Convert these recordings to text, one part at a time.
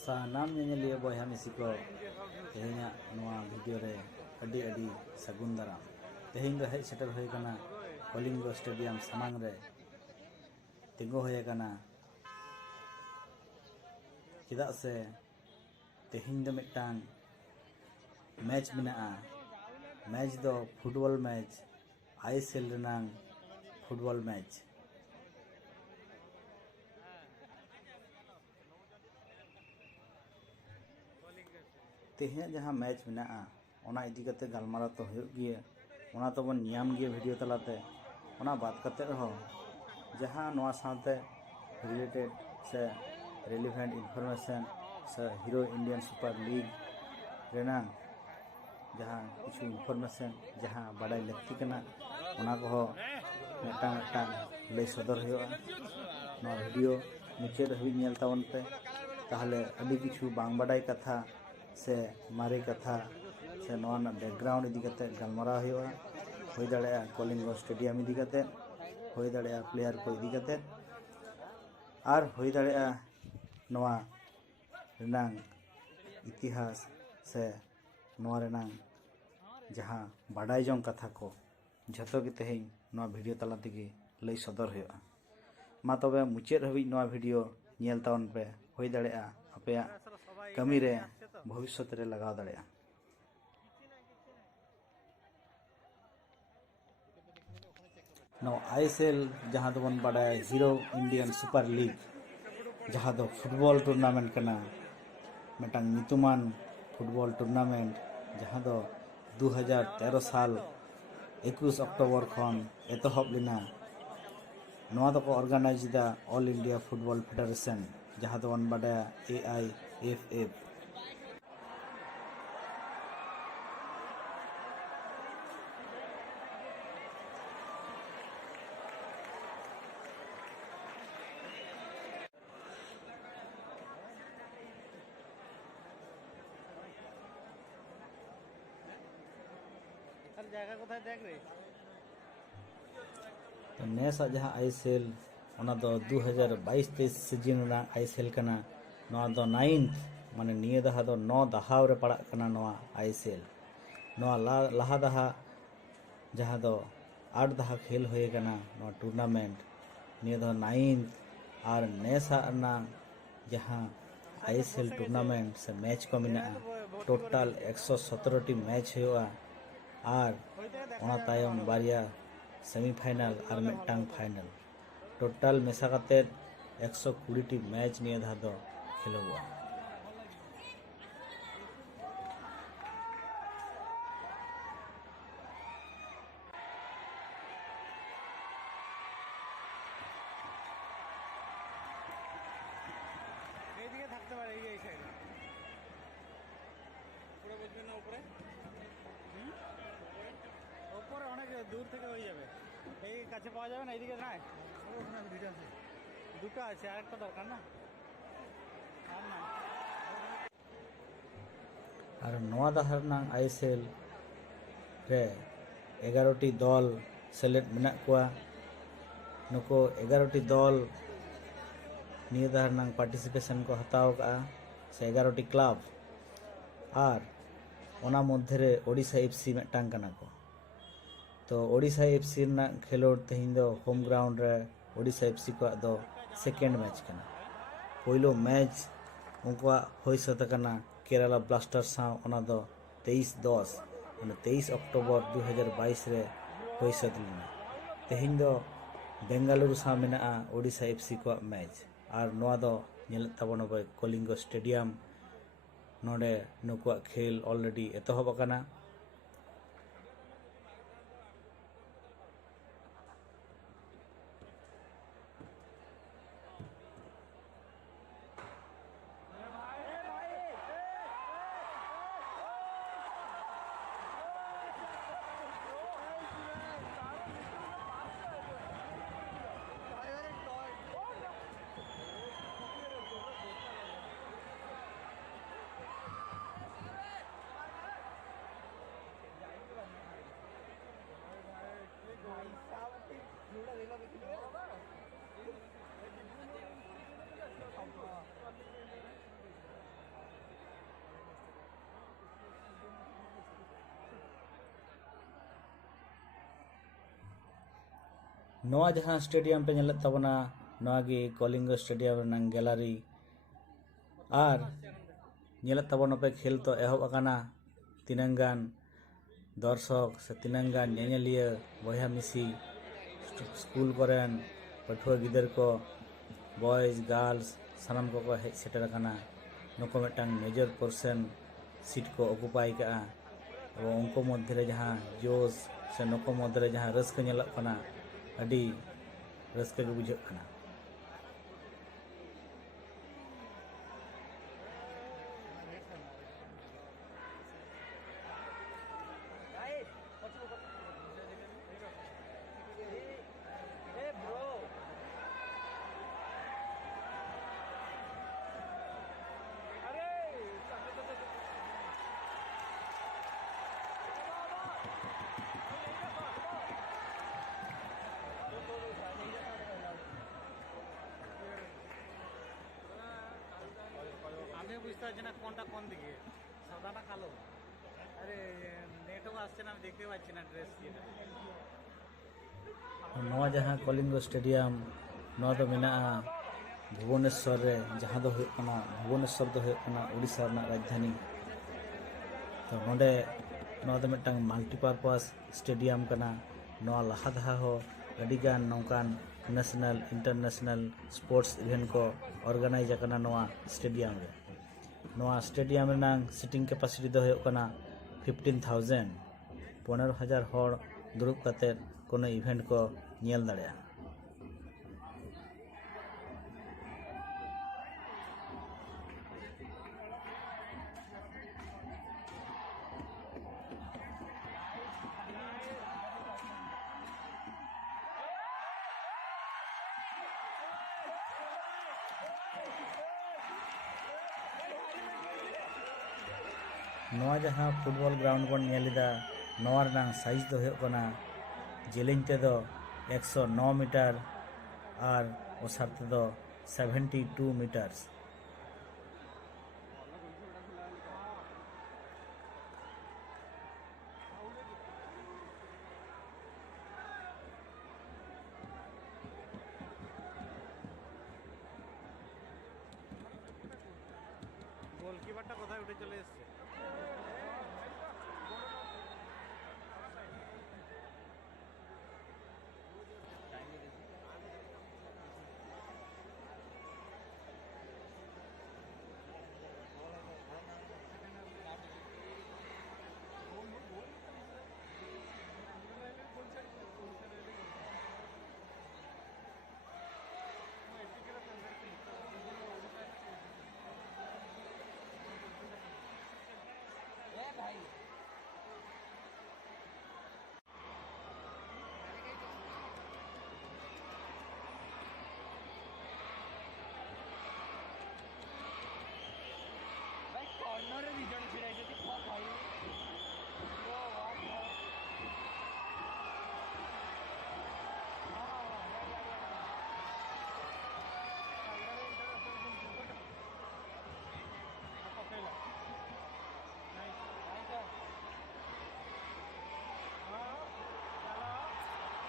सानाम नेनेलिया बयहा मिसी को तेहेኛ नोआ वीडियो रे अडी अडी सगुन दाराम तेहेñ दो हेज सेटर होय कना कलिंगो स्टेडियम सामांग रे तिंगो होय कना चेदाग से तेहेñ दो मिटांग मैच मेनाआ मैच दो फुटबॉल मैच आईएसएल रेनांग फुटबॉल मैच तेहेñ जहाँ मैच मेनाआ ओना इदी कते गलमारा तो हुयुग गिया ओना तो बन नियाम गिया वीडियो तलाते ओना बात कते रहो जहाँ नोआ साथे रिलेटेड से रेलिवेंट इनफॉरमेशन से हीरो इंडियन सुपर लीग रेनांग जहाँ किछु इनफॉरमेशन जहाँ बाडाय लगती कना ओना को मेटांग मेटांग लय सदर हुयुआ नोआ वीडियो मुचाद हबी नेल ताबन पे ताहले अभी किछु बांग बाडाय कथा से मारे कथा से नोआ बैकग्राउंड इदी कते गलमारा हुयुआ होय दाड़ेया कलिंगो स्टेडियम इदी कते होय दाड़ेया प्लेयर को इदी कते आर होय दाड़ेया नोआ रेनांग इतिहास से नोआ रेनांग जहाँ बाडाय जोंग कथा को झतो गे तेहेñ नोआ वीडियो तला तेगे लय सदर हुयुआ मा तबे मुचाद हबी नोआ वीडियो नेल ताबन पे होय दाड़ेया आपेया कमी रे भविष्य रे लगाव दाड़ेया नो आईएसएल जहाँ दो बन बाडाय हीरो इंडियन सुपर लीग जहाँ दो फुटबॉल टूर्नामेंट कना मेटांग नितुमान फुटबॉल टूर्नामेंट जहाँ दो 2013 साल 21 अक्टोबर खन एतहब लेना नोआ दो को ऑर्गेनाइज दा ऑल इंडिया फुटबॉल फेडरेशन जहाँ दो बन बाडाय AIFF जगह को देख रहे तो नेसा जहाँ आईएसएल ओना दो 2022-23 सीजन ना आईएसएल कना नोआ दो 9th माने निये दहा दो 9 दहाव रे पड़ा कना नोआ आईएसएल नोआ लाहा दहा जहाँ दो 8 दहा खेल होए कना नोआ टूर्नामेंट निये दो 9th और नेसा ना जहाँ आईएसएल टूर्नामेंट से मैच को मिना टोटल 117 टी मैच हुआ और ओना तायम बारिया सेमीफाइनल और मिटांग फाइनल टोटल मेसा कते 120 टी मैच निये धा दो खेलोगुआ এইদিকে থাকতে পারে এই সাইডে পুরো বুঝবেন না উপরে উপরে অনেক দূর থেকে হয়ে যাবে এই কাছে পাওয়া যাবে না এইদিকে নাই দুটো আছে আরেকটা দরকার না আর না और नोआ दहार नांग आईएसएल रे 11 टी दल सेलेक्ट मेना कुआ नुको 11 टी दल निये दहार नांग पार्टिसिपेशन को हताव का से 11 टी क्लब और ओना मध्य रे ओडिशा एफसी मेटांग कना को तो ओडिशा एफसी ना खेलोड तेहिñ दो होम ग्राउंड रे ओडिशा एफसी को दो सेकेंड मैच कना पहिलो मैच उनका होय सत कना केरला ब्लास्टर साव ओना दो 23-10 माने 23 अक्टोबर 2022 रे होय सत लेना तेहिñ दो बेंगालुरु साव मेना ओडिशा एफसी को मैच और नोआ दो नेल ताबन बे कलिंगो स्टेडियम नोडे नुकुआ खेल ऑलरेडी एतहब कना नवा जहां स्टेडियम पे नेलत तबना नवा गे कलिंग स्टेडियम रनang गैलरी और नेलत तबना पे खेल तो एहब अकाना तीनां गान दर्शक से तीनां गान नेनेलिया बया मिसी स्कूल करेन पठुआ गिदर को बॉयज गर्ल्स सानाम को हेज सेटर अकाना नुको मिदटांग मेजर पर्सन सीट को ऑक्युपाई का और उनको मध्य जहां जोश से नुको मध्य जहां रस्क नेलक कना अडी रस्क के बुझे कना। আমি বুঝতে পারছি না কোনটা কোন দিকে, সাদাটা কালো। আরে নেটও আসছে না, আমি দেখতে পাচ্ছি না ড্রেস যেটা। नवा जहां कलिंग स्टेडियम नवा तो मेना भुवनेश्वर रे जहां दो हुकना भुवनेश्वर दो हुकना उड़ीसा रना राजधानी तो नोडे नवा दो मिदटांग मल्टीपर्पस स्टेडियम कना। नवा लहा दहा हो अडिगान नौकान नेशनल इंटरनेशनल स्पोर्ट्स इवेंट को ऑर्गेनाइज करना नवा स्टेडियम रे। नवा स्टेडियम रनang सिटिंग कैपेसिटी दो हुकना 15,000 15,000 हर दुरुब कते कोनो इवेंट को नेल दाड़ेया। नवा जहां फुटबॉल ग्राउंड बन नेलिदा नवा रनang साइज दो हुकना जेलिंग ते दो 109 मीटर और ओसार ते दो 72 मीटर्स। গোলকিপারটা কোথায় উঠে চলে এসছে?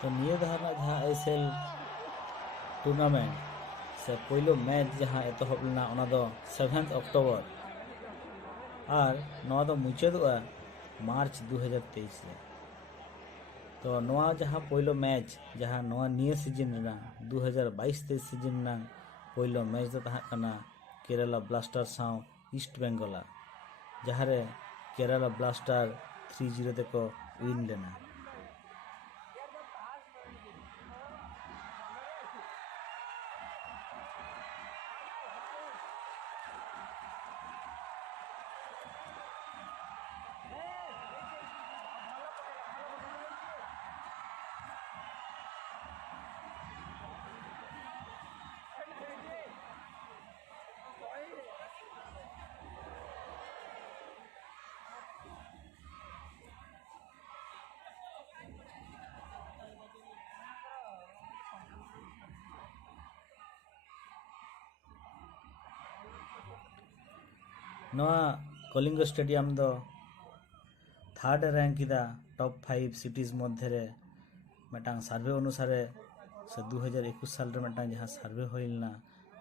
तो निये धारना जहाँ आईएसएल टूर्नामेंट से पहलो मैच जहाँ एतहब लेना ओना दो 7 अक्टोबर और नवा दो मुचादुआ मार्च 2023 रे। तो नवा जहाँ पहलो मैच जहाँ नवा निये सीजन रेना 2022-23 सीजन रेना पहलो मैच दो तहा कना केरला ब्लास्टर साव ईस्ट बेंगला जहाँ रे केरला ब्लास्टर 3-0 ते को विन लेना। नवा कलिंग स्टेडियम दो थर्ड रैंक किदा टॉप 5 सिटीज मध्य रे मिटांग सर्वे अनुसार से 2021 साल रे मिटांग जहां सर्वे हुई लेना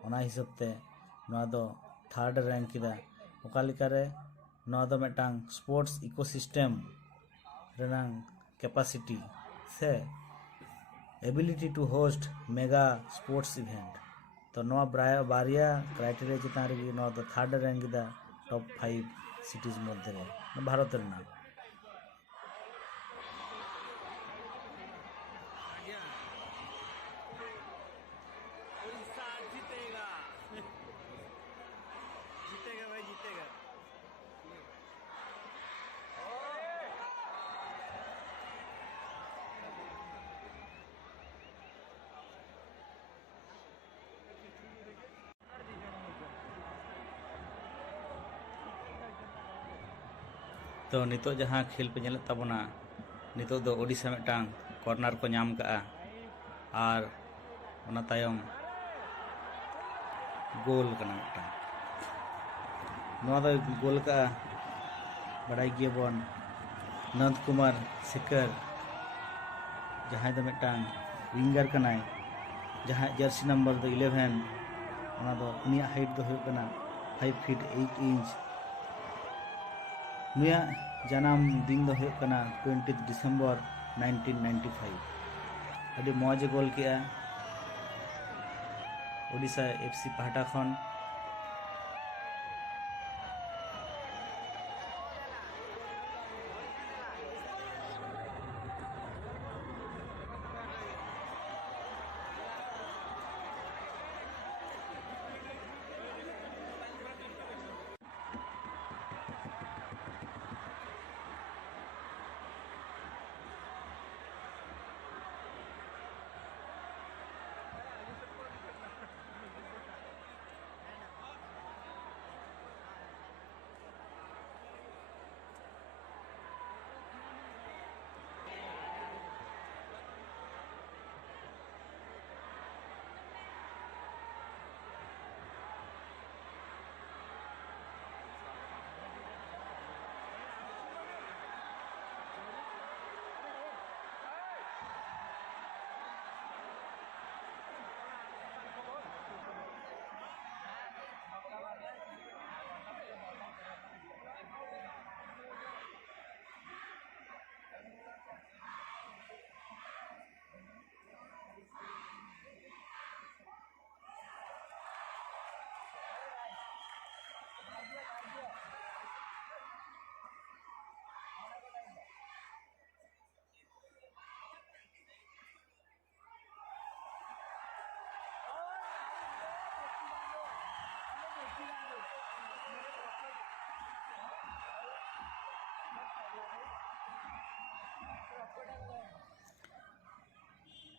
ओना हिसाब ते नोआ दो थर्ड रैंक किदा ओका लेका रे नोआ दो मिटांग स्पोर्ट्स इकोसिस्टम रेनांग कैपेसिटी से ability to host mega sports event तो नोआ बारिया क्राइटेरिया चितान रे नोआ दो थर्ड रैंक किदा टॉप 5 सिटीज मध्य रे भारत रेना उड़ीसा जीतेगा जीतेगा भाई जीतेगा। तो नितो जहां खेल पे नेलत ताबोना नितो दो ओडिशा मिटांग कॉर्नर को नाम का और ओना तायम गोल कना मिटांग नोआ दो गोल का बड़ाई गिया बोन नंद कुमार सिकर जहां दो मिटांग विंगर कनाय जहां जर्सी नंबर दो 11 ओना दो उनिया हाइट दो हुयु कना 5 फीट 8 इंच नुया जनाम दिन दो हुयु कना 20 दिसंबर 1995 अभी मौज गोल किया ओडिशा एफसी पाहटा खन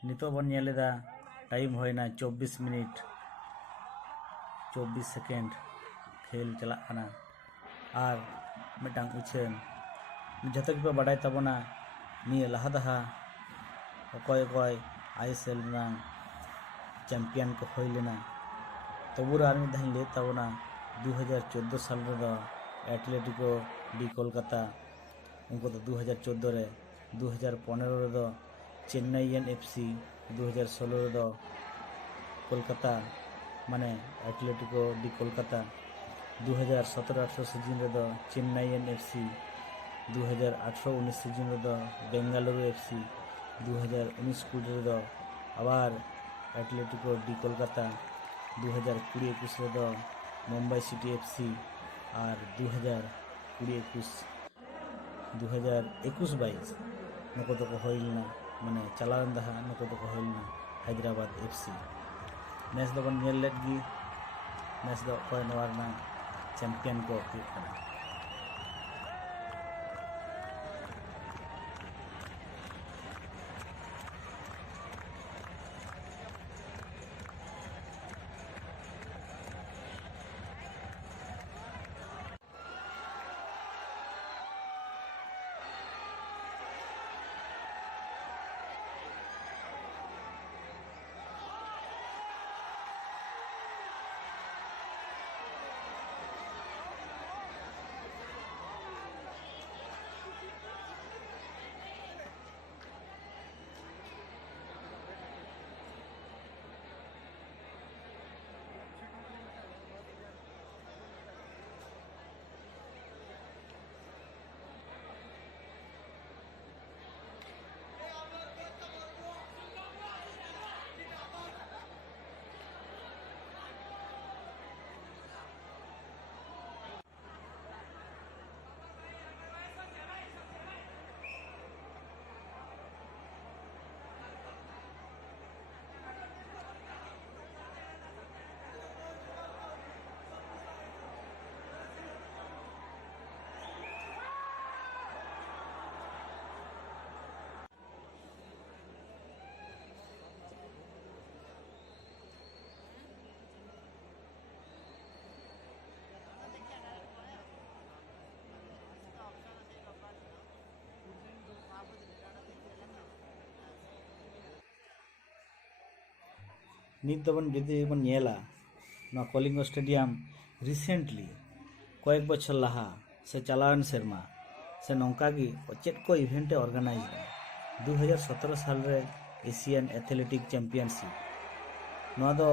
नितो बन नेलेदा टाइम होइना 24 मिनट 24 सेकेंड खेल चला खाना और मिटांग उछन जतो के बड़ाई तबना निये लहा दहा अकय अकय आईएसएल रंग चैंपियन को होई लेना तबुर आर मिद ले तबना 2014 साल रे दो एटलेटिको डी कोलकाता उनको तो 2014 रे 2015 रे दो चेन्नई एफसी 2016 रे दो कोलकाता माने एटलेटिको डी कोलकाता 2017-18 सीजन रे दो चेन्नई एफसी 2018-19 सीजन रे दो बेंगालुरु एफसी 2019-20 रे दो आबार एटलेटिको डी कोलकाता 2020-21 रे दो मुंबई सिटी एफसी और 2021-22 नको तो होइलना माने चलावन दहा नको तो होइलना हैदराबाद एफसी नेस दो बन नेल लेट गी नेस दो कोय नवारना चैंपियन को हुई कना। ᱱᱤᱛ ᱫᱚᱵᱚᱱ ᱡᱩᱫᱤ ᱵᱚᱱ ᱧᱮᱞᱟ ᱱᱚᱣᱟ কলিঙ্গ স্টেডিয়াম রিসেন্টলি কয়েক বছর লাহা সে চালাওয়ান সেরমা সে নौका गी चेद को इवेंटे ऑर्गेनाइज 2017 साल रे एशियन एथलेटिक चैंपियनशिप नोआ दो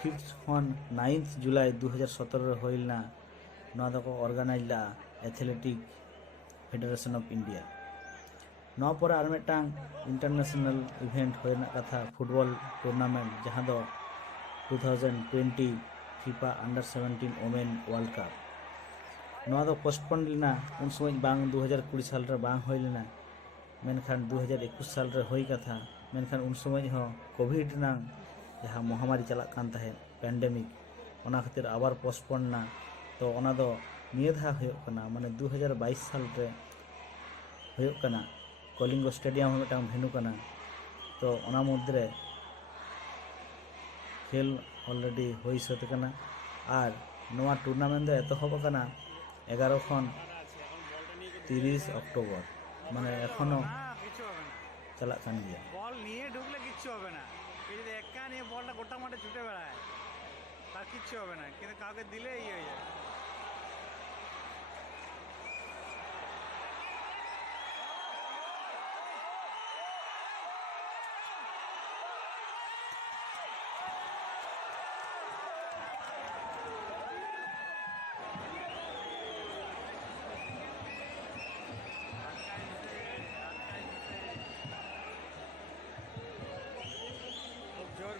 5th खन 9th जुलाई 2017 रे होइलना नोआ दो को ऑर्गेनाइज ला एथलेटिक फेडरेशन ऑफ इंडिया नोआ पर आर मिटांग इंटरनेशनल इवेंट होइना कथा फुटबॉल टूर्नामेंट जहां दो 2020 FIFA under 17 women world cup नोआ दो पोस्टपोन लेना उन समय बांग 2020 साल रे बांग होई लेना मेनखान 2021 साल रे होई कथा मेनखान उन समय हो कोविड नांग जहां महामारी चला कान तहे पैंडेमिक ओना खातिर आबार पोस्टपोन ना तो ओना दो नियधा होयो कना माने 2022 साल रे होयो कना কলিঙ্গ স্টেডিয়াম मिटांग भेनु कना तो ओना मध्य खेल ऑलरेडी होई सत कना और नोआ टूर्नामेंट दो एतहब कना 11 खन 30 अक्टोबर माने एखोनो কিছু হবে না चला कान गया বল নিয়ে ঢুকলে কিচ্ছু হবে না এই যদি একা নিয়ে বলটা গোটা মাঠে ছুটে বেড়ায় তার কিচ্ছু হবে না কিন্তু কাউকে দিলে এই হয়ে যায় খুব জোর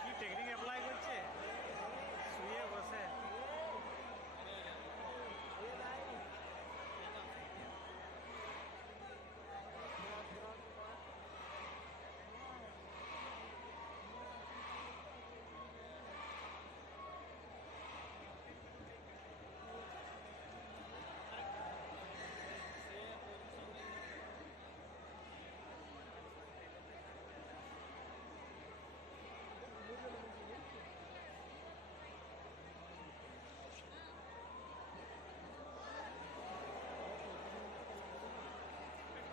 কি টেকনিক অ্যাপ্লাই করছে শুয়ে বসে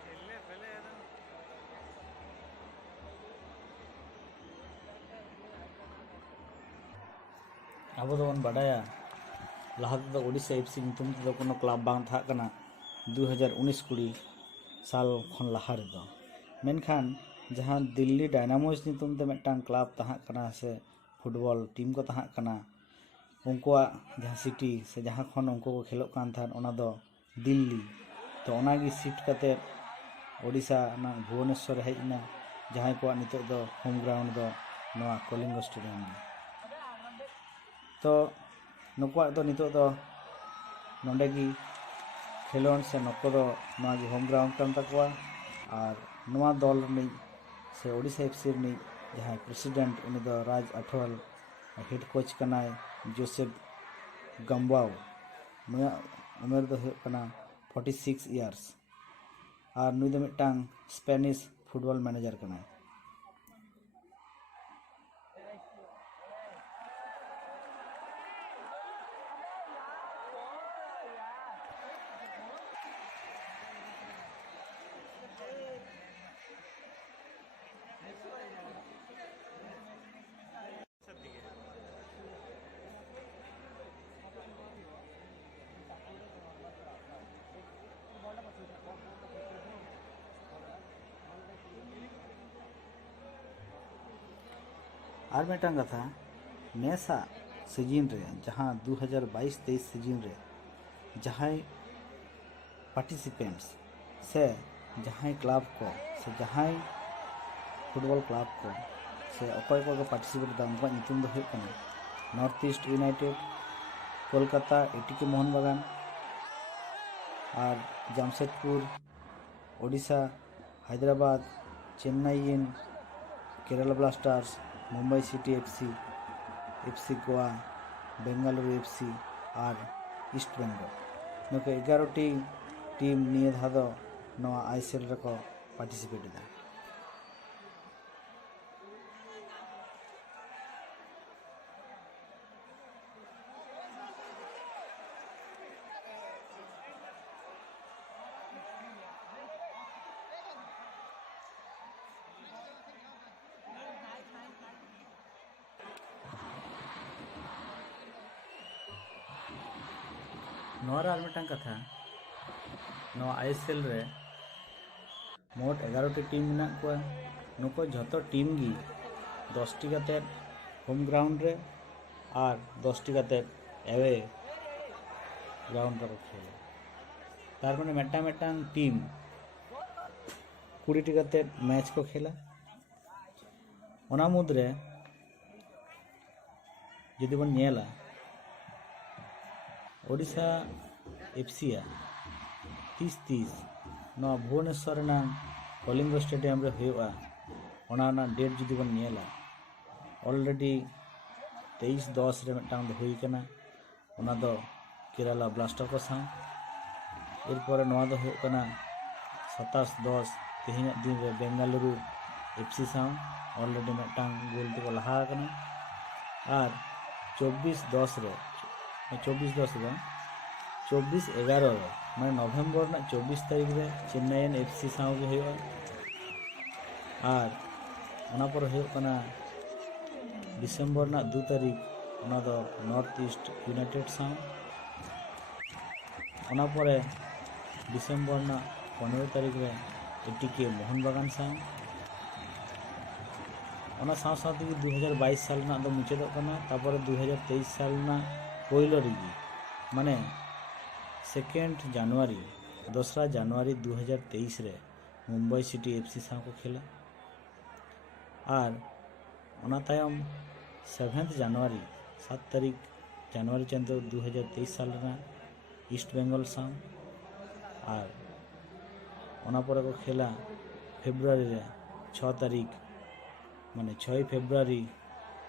খেললে ফেলে একদম अब तो बाडाया लहा तो ओडिशा एफसी नितुम तो कोनो क्लब बांग था कना 2019-20 साल खन लहा रे दो मेनखान जहां दिल्ली डायनामोस नितुम ते मिटांग क्लब तहा कना से फुटबॉल टीम को तहा कना उनकुआ जहां सिटी से जहां खन उनको को खेलोग कान था ओना दो दिल्ली तो ओना गी शिफ्ट कते ओडिशा ना भुवनेश्वर हेजना जहां को नितो दो होम ग्राउंड दो नोआ কলিঙ্গ स्टेडियम तो नुकुआ दो नितो दो नोंडे गी खेलोन से नको दो नोआ गी होम ग्राउंड कान तकवा और नोआ दल नि से ओडिशा एफसी नि जहां प्रेसिडेंट उनी दो राज अठवाल हेड कोच कनाय जोसेफ गम्बाव नोआ उमेर दो हुयो कना 46 इयर्स और नुई दो मिटांग स्पेनिश फुटबॉल मैनेजर कनाय सब दिखे और मिटांग कथा नेसा सीजन रे जहां 2022-23 सीजन रे जहां पार्टिसिपेंट्स से जहां क्लब को से जहां फुटबॉल क्लब को से अकय को पार्टिसिपेट दा उनका नितुम दो हुयो कना North East United Kolkata ATK Mohun Bagan और जमशेदपुर ओडिशा हैदराबाद चेन्नई इन Kerala Blasters Mumbai City FC Goa Bengaluru FC और ईस्ट बेंगल नुके 11 टी टीम निये धादो नवा आईसीएल रको पार्टिसिपेट दा नोरा आर मिटन कथा नोआ आईएसएल रे मोट 11टी टीम मेना कोआ नुको झतो टीम गी 10टी काते होम ग्राउंड रे और 10टी काते एवे ग्राउंड रे खेले तार माने मिटन टीम 20टी काते मैच को खेला ओना मुद्रे जदि बन नेला ओडिशा एफसीआ 30-30 नवा भुवनेश्वर ना कलिंग स्टेडियम रे हुआ ओना ना डेट जदि बन नेला ऑलरेडी 23-10 रे मिटांग दो हुई कना ओना दो केरला ब्लास्टर को सा एरपर नवा दो हुई कना 27-10 तेहिना दिन रे बेंगलुरु एफसी सा ऑलरेडी मिटांग गोल तो लहा कना और 24-10 रे 24-10 रे 24-11 रे मैं नवंबर ना 24 तारीख रे चेन्नई एफसी साव गे हुआ और ओना पर हुई कना दिसंबर ना 2 तारीख ओना दो नॉर्थ ईस्ट यूनाइटेड साव ओना परे दिसंबर ना 15 तारीख रे एटीके मोहन बागान साव ओना साव साव तक 2022 साल ना दो मुचाद कना तापर 2023 साल ना पहिलो रिगी माने 2 जनवरी 2 जनवरी 2023 रे मुंबई सिटी एफसी साव को खेला और ओना तायम 7 जनवरी 7 तारीख जनवरी चंद्र 2023 साल ना ईस्ट बेंगल साव और ओना पर को खेला फेब्रुआरी रे 6 तारीख माने 6 फेब्रुआरी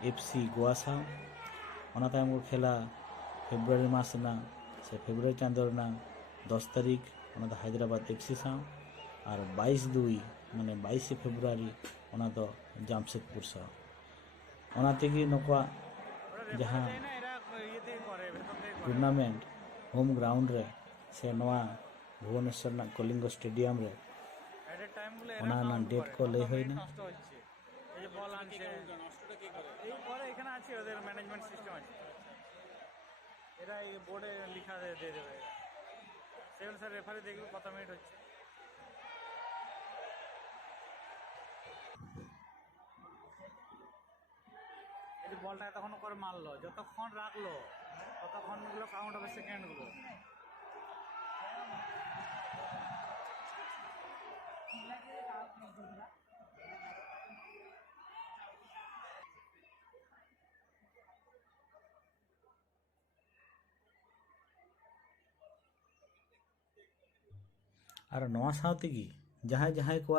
एफसी गोवा साव ओना तायम को खेला फेब्रुआरी मास ना से फेब्रुआरी चांदर ना 10 तारीख ओना दो हैदराबाद एफसी साव और 22-2 माने 22 फेब्रुआरी ओना दो जामशेदपुर साव ओना तेगी नोका जहां टूर्नामेंट होम ग्राउंड रे से नवा भुवनेश्वर ना कलिंग स्टेडियम रे ओना ना डेट को ले होइना এই বল আনছে নষ্টটা কি করে এই পরে এখানে আছে ওদের ম্যানেজমেন্ট সিস্টেম আছে এরা এই বোর্ডে লেখা দিয়ে দেবে সেভেন স্যার রেফারি দেখবে কত মিনিট হচ্ছে এই বলটা তখন করে মারলো যতক্ষণ রাখলো ততক্ষণ গুলো কাউন্ট হবে সেকেন্ড গুলো और नवा साथ की जहाँ जहाँ को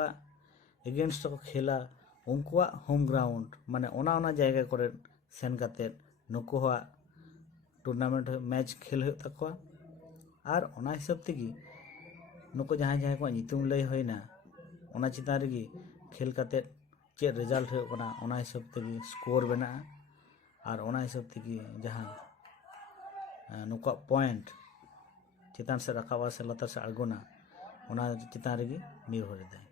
एगेंस्ट को खेला उनको होम ग्राउंड माने ओना जगह करे सेन काते नुको टूर्नामेंट मैच खेल हो तको और ओना हिसाब तगी नुको जहाँ जहाँ को नितुम लय होइना ओना चितान रेगी खेल काते चे रिजल्ट हो कना ओना हिसाब तगी स्कोर बना और ओना हिसाब तगी जहाँ नुको पॉइंट चितान से रखावा से लतर से अड़गोना ओना चितान रेगी निर्भर दे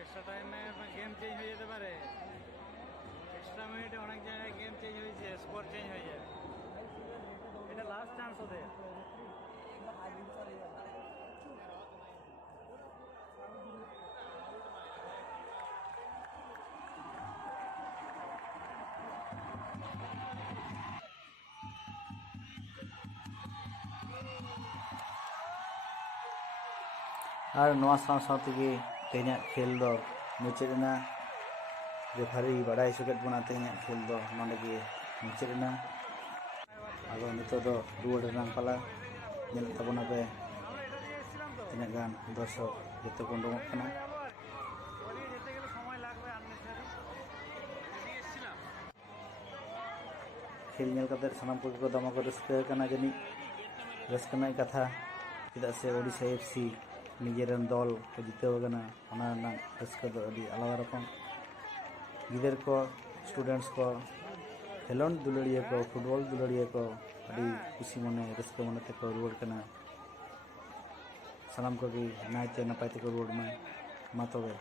एक्स्ट्रा टाइम में गेम चेंज हो जाते पारे एक्स्ट्रा मिनिट अनेक जगह गेम चेंज हो स्कोर चेंज हो जाए এটা লাস্ট চান্স ওদের और नवा साव तेगे तेहना खेल दो मुचाद ना रेफारी बाड़ाई हचो केद बोना तेहना खेल दो नोंडे मुचाद ना आदो नितो दो रुवाड़ रेनांग पाला नेल ताबोना पे तीना गान दर्शक जते को उडुंगोग काना खेल नेल कते सानाम को दमा को रस्का काना जानी रस्का नाय कथा चेदा से ओडिशा एफसी निजेरन दल को जितेव काना ओना ना रस्का दो अडी आलादा रकम गिदर को स्टूडेंट्स को खेलोन दुलड़िया को फुटबॉल दुलड़िया को अडी खुशी मने रस्का मने ते को रुवाड़ काना सानाम को भी नायते नपाय ते को रुवाड़ मा तबे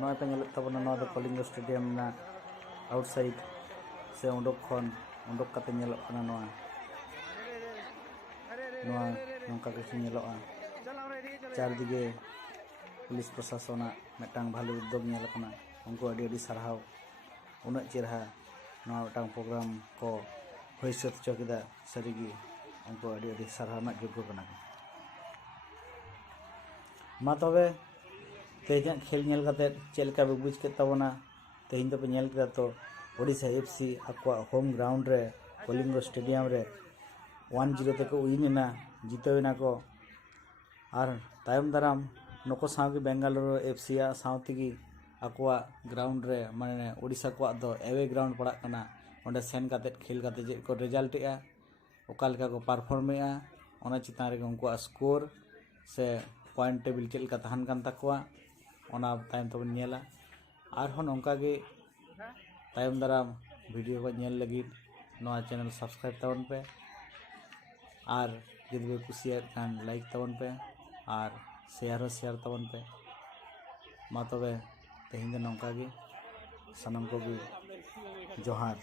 नय पे नेल ताबोना नवा दो कलिंग स्टेडियम ना आउटसाइड से उडोक खन उडोक कते नेलोग काना नवा नौका के नेलोगा चार दिगे पुलिस प्रशासन मिटांग भालो उद्योग नेल काना उनको अडी अडी सारहाव उन्ना चेरहा नवा मिटांग प्रोग्राम को होय सत च केदा सारिगी उनको अडी अडी सारहाव ना योग्य काना मा तबे तेजा खेल नेल कते चेलका बे बुझ के तबोना तेहिन तो पे नेल केदा तो ओडिशा एफसी आकवा होम ग्राउंड रे कलिंग स्टेडियम रे 1-0 तक विना जितेना को और तायम दाराम नको सावगी बेंगालुरु एफसी सावती आकवा ग्राउंड रे माने ओडिशा को दो एवे ग्राउंड पड़ा कना ओंडे सेन काते खेल काते जे को रिजल्ट एआ ओकालका को परफॉर्म एआ ओना चितान रे उनको स्कोर से पॉइंट टेबल चेल का तहन कान तकवा ओना तायम तो नेला और हो नोंका गे तायम दाराम वीडियो को नेल लगी नवा चैनल सब्सक्राइब तबन पे और जुदी कुसिया कान लाइक तबन पे और शेयर तबन पे मा तबे तेहिं नौका गे सानाम को जोहार।